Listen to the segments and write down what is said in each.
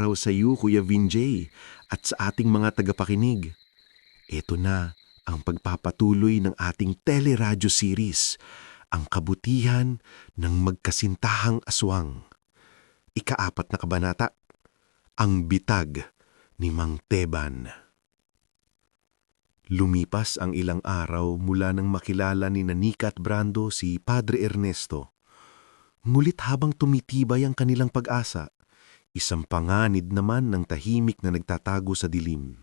araw sa iyo, Kuya Vinjay, at sa ating mga tagapakinig. Ito na ang pagpapatuloy ng ating teleradyo series, Ang Kabutihan ng Magkasintahang Aswang. Ika-4 na kabanata, Ang Bitag ni Mang Teban. Lumipas ang ilang araw mula nang makilala ni Nika at Brando si Padre Ernesto. Ngulit habang tumitibay ang kanilang pag-asa, isang panganib naman ng tahimik na nagtatago sa dilim.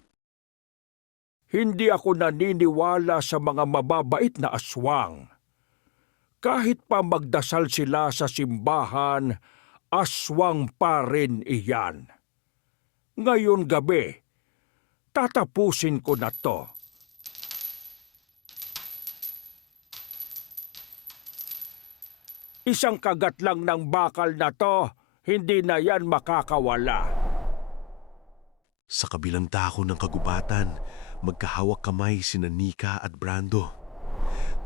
Hindi ako naniniwala sa mga mababait na aswang. Kahit pa magdasal sila sa simbahan, aswang pa rin iyan. Ngayon gabi, tatapusin ko na to. Isang kagat lang ng bakal na to, hindi na yan makakawala. Sa kabilang dako ng kagubatan, magkahawak kamay sina Nika at Brando.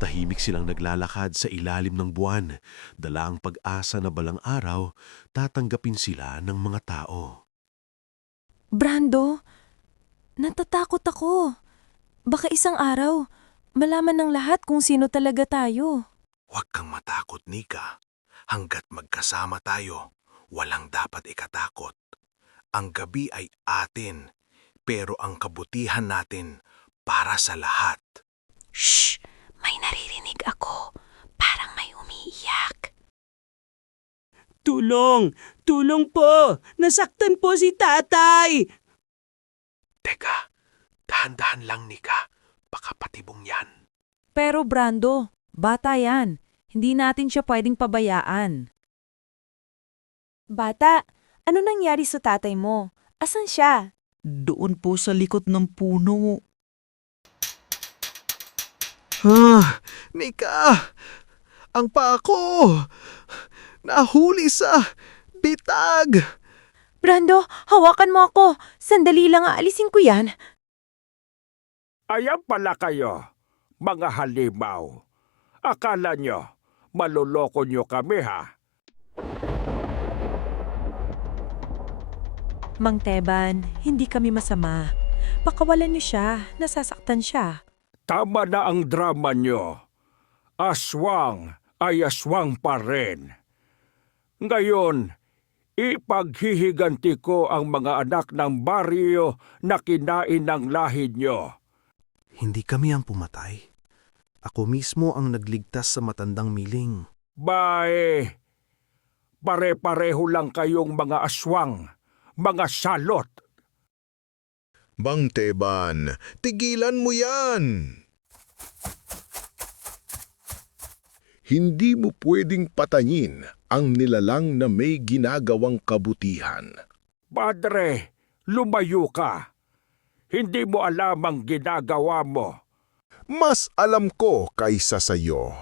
Tahimik silang naglalakad sa ilalim ng buwan, dala ang pag-asa na balang araw, tatanggapin sila ng mga tao. Brando, natatakot ako. Baka isang araw, malaman ng lahat kung sino talaga tayo. Huwag kang matakot, Nika. Hanggat magkasama tayo, walang dapat ikatakot. Ang gabi ay atin, pero ang kabutihan natin para sa lahat. Shh! May naririnig ako. Parang may umiiyak. Tulong! Tulong po! Nasaktan po si tatay! Teka, dahan-dahan lang, Nika. Baka patibong yan. Pero Brando, bata yan. Hindi natin siya pwedeng pabayaan. Bata, ano nangyari sa tatay mo? Asan siya? Doon po sa likod ng puno. Nika! Ang paa ko! Nahuli sa bitag! Brando, hawakan mo ako. Sandali lang aalisin ko yan. Ayan pala kayo, mga halimaw. Akala nyo, maluloko nyo kami ha? Mang Teban, hindi kami masama. Pakawalan niyo siya, nasasaktan siya. Tama na ang drama nyo. Aswang ay aswang pa rin. Ngayon, ipaghihiganti ko ang mga anak ng baryo na kinain ng lahi nyo. Hindi kami ang pumatay. Ako mismo ang nagligtas sa matandang miling. Bae, pare-pareho lang kayong mga aswang, mga salot. Mang Teban, tigilan mo yan! Hindi mo pwedeng patayin ang nilalang na may ginagawang kabutihan. Padre, lumayo ka. Hindi mo alam ang ginagawa mo. Mas alam ko kaysa sa iyo.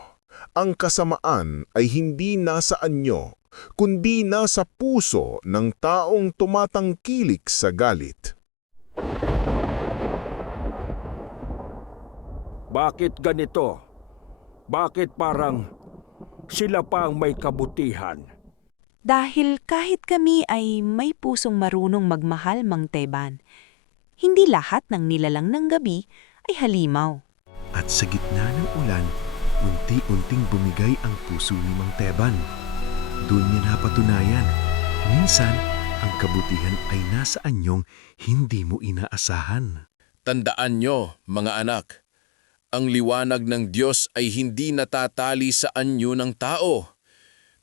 Ang kasamaan ay hindi nasa anyo, kundi nasa puso ng taong tumatangkilik sa galit. Bakit ganito? Bakit parang sila pa ang may kabutihan? Dahil kahit kami ay may pusong marunong magmahal, Mang Teban, hindi lahat ng nilalang ng gabi ay halimaw. At sa gitna ng ulan, unti-unting bumigay ang puso ni Mang Teban. Doon niya napatunayan, minsan ang kabutihan ay nasa anyong hindi mo inaasahan. Tandaan nyo, mga anak, ang liwanag ng Diyos ay hindi natatali sa anyo ng tao.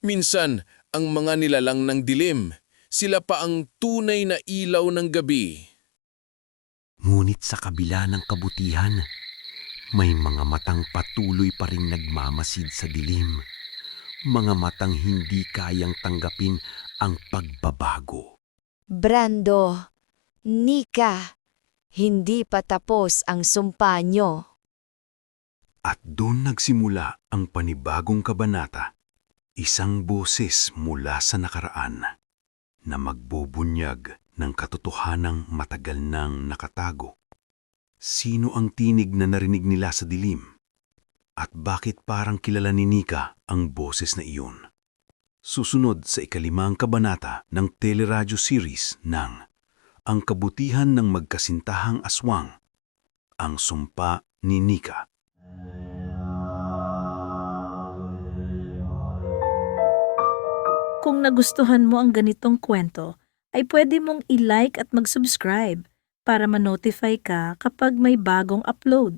Minsan, ang mga nilalang ng dilim, sila pa ang tunay na ilaw ng gabi. Ngunit sa kabila ng kabutihan, may mga matang patuloy pa ring nagmamasid sa dilim. Mga matang hindi kayang tanggapin ang pagbabago. Brando, Nika, hindi pa tapos ang sumpa nyo. At doon nagsimula ang panibagong kabanata, isang boses mula sa nakaraan na magbubunyag ng katotohanang matagal nang nakatago. Sino ang tinig na narinig nila sa dilim? At bakit parang kilala ni Nika ang boses na iyon? Susunod sa ikalimang kabanata ng teleradyo series ng Ang Kabutihan ng Magkasintahang Aswang, Ang Sumpa ni Nika. Kung nagustuhan mo ang ganitong kwento, ay pwede mong i-like at mag-subscribe para ma-notify ka kapag may bagong upload.